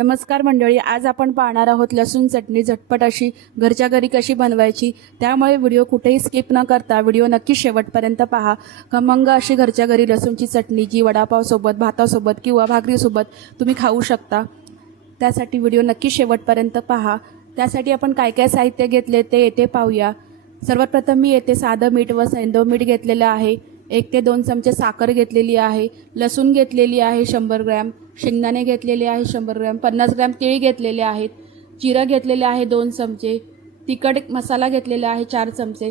नमस्कार मंडळी, आज आपण पाहणार आहोत लसूण चटणी झटपट अशी घरच्या घरी कशी बनवायची। त्यामुळे व्हिडिओ कुठेही स्किप न करता व्हिडिओ नक्की शेवटपर्यंत पहा। खमंग अशी घरच्या घरी लसूणची चटणी जी वडापावसोबत, भातासोबत किंवा भाकरीसोबत तुम्ही खाऊ शकता। त्यासाठी व्हिडिओ नक्की शेवटपर्यंत पहा। त्यासाठी आपण काय काय साहित्य घेतले ते येथे पाहूया। सर्वात प्रथम मी येथे साधं मीठ व सैंधव मीठ घेतलेलं आहे। 1 ते 2 चमचे साखर घेतलेली आहे। लसूण घेतलेली आहे 100 ग्रॅम, शेंगदाणे घेतलेले आहे 100 ग्रॅम, 50 ग्रॅम तीळ घेतलेले आहेत, जिरं घेतलेले आहे 2 चमचे, तिखट मसाला घेतलेला आहे 4 चमचे,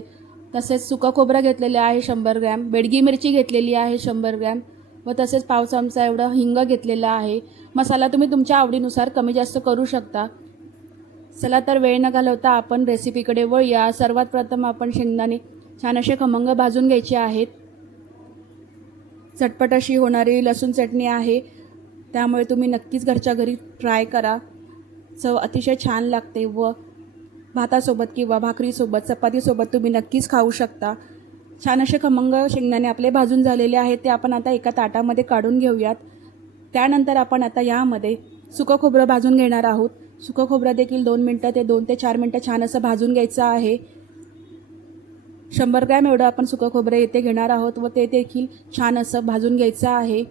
तसेच सुकं खोबरं घेतलेले आहे 100 ग्रॅम, बेडगी मिरची घेतलेली आहे 100 ग्रॅम व तसेच पाव चमचा एवढा हिंग घेतलेला आहे। मसाला तुम्ही तुमच्या आवडीनुसार कमी जास्त करू शकता। चला तर वेळ न घालवता आपण रेसिपीकडे वळूया। सर्वात प्रथम आपण शेंगदाणे छान असे खमंग भाजून घ्यायचे आहेत। झटपट अशी होणारी लसूण चटणी आहे, त्यामुळे तुम्ही नक्कीच घरच्या घरी ट्राय करा। चव अतिशय छान लागते व भातासोबत किंवा भाकरीसोबत, चपातीसोबत तुम्ही नक्कीच खाऊ शकता। छान असे खमंग शेंगदाणे आपले भाजून झालेले आहेत, ते आपण आता एका ताटामध्ये काढून घेऊयात। त्यानंतर आपण आता यामध्ये सुकं खोबरं भाजून घेणार आहोत। सुकं खोबरं देखील 2 ते 4 मिनटं छान असं भाजून घ्यायचं आहे। 100 ग्रॅम एवढं आपण सुकं खोबरं येथे घेणार आहोत व ते देखील छान असं भाजून घ्यायचं आहे।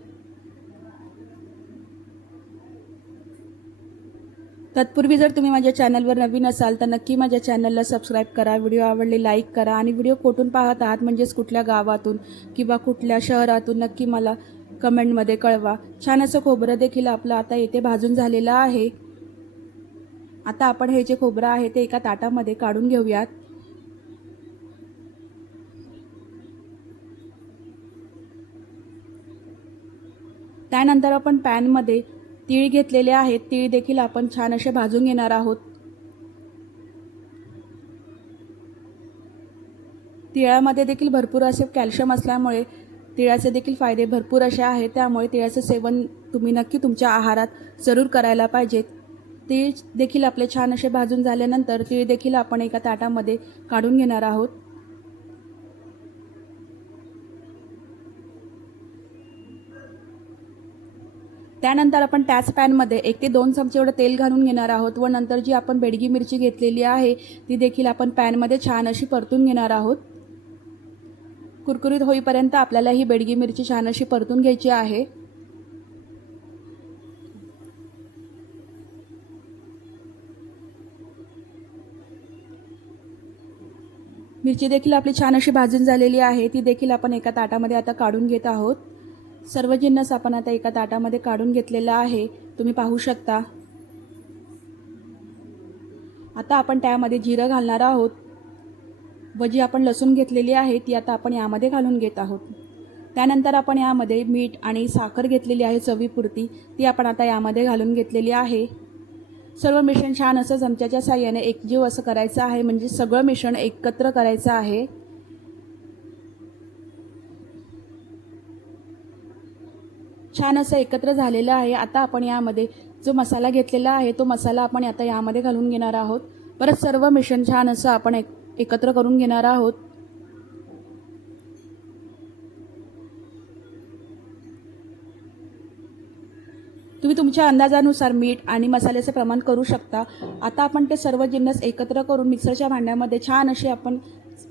तत्पूर्वी जर तुम्ही माझ्या चॅनलवर नवीन असाल तर नक्की माझ्या चॅनलला सबस्क्राईब करा। व्हिडिओ आवडले लाईक करा आणि व्हिडिओ कुठून पाहत आहात म्हणजेच कुठल्या गावातून किंवा कुठल्या शहरातून नक्की मला कमेंटमध्ये कळवा। छान असं खोबरं देखील आपलं आता येथे भाजून झालेलं आहे। आता आपण हे जे खोबरं आहे ते एका ताटामध्ये काढून घेऊयात। त्यानंतर आपण पॅनमध्ये तीळ घेतलेले आहेत, तीळ देखील आपण छान असे भाजून घेणार आहोत। तिळामध्ये देखील भरपूर असे कॅल्शियम असल्यामुळे तिळाचे देखील फायदे भरपूर असे आहेत, त्यामुळे तिळाचे सेवन तुम्ही नक्की तुमच्या आहारात जरूर करायला पाहिजे। तीळ देखील आपले छान असे भाजून झाल्यानंतर तीळ देखील आपण एका ताटामध्ये काढून घेणार आहोत। त्यानंतर आपण त्याच पॅनमध्ये 1 ते 2 चमचे एवढं तेल घालून घेणार आहोत व नंतर जी आपण बेडगी मिरची घेतलेली आहे ती देखील आपण पॅनमध्ये छान अशी परतून घेणार आहोत। कुरकुरीत होईपर्यंत आपल्याला ही बेडगी मिरची छान अशी परतून घ्यायची आहे। मिरची देखील आपली छान अशी भाजून झालेली आहे, ती देखील आपण एका ताटामध्ये आता काढून घेत आहोत। सर्व जिन्नस आपण आता एका ताटामध्ये काढून घेतलेला आहे, तुम्ही पाहू शकता। आता आपण त्यामध्ये जिरं घालणार आहोत व जी आपण लसूण घेतलेली आहे ती आता आपण यामध्ये घालून घेत आहोत। त्यानंतर आपण यामध्ये मीठ आणि साखर घेतलेली आहे चवीपुरती, ती आपण आता यामध्ये घालून घेतलेली आहे। सर्व मिश्रण छान असं चमच्याच्या साहाय्याने एकजीव असं करायचं आहे, म्हणजे सगळं मिश्रण एकत्र करायचं आहे। छान असं एकत्र झालेलं आहे। आता आपण यामध्ये जो मसाला घेतलेला आहे तो मसाला आपण आता यामध्ये घालून घेणार आहोत। परत सर्व मिश्रण छान असं आपण एकत्र करून घेणार आहोत। तुम्ही तुमच्या अंदाजानुसार मीठ आणि मसाल्याचे प्रमाण करू शकता। आता आपण ते सर्व जिन्नस एकत्र करून मिक्सरच्या भांड्यामध्ये छान अशी आपण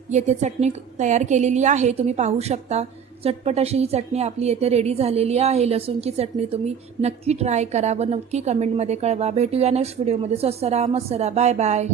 येथे चटणी तयार केलेली आहे, तुम्ही पाहू शकता। चटपट अशी ही चटणी आपली येथे रेडी झालेली आहे। लसूणची चटणी तुम्ही नक्की ट्राय करा व नक्की कमेंटमध्ये कळवा। भेटूया नेक्स्ट व्हिडिओमध्ये। स्वस्त राहा, मस्त राहा, बाय बाय।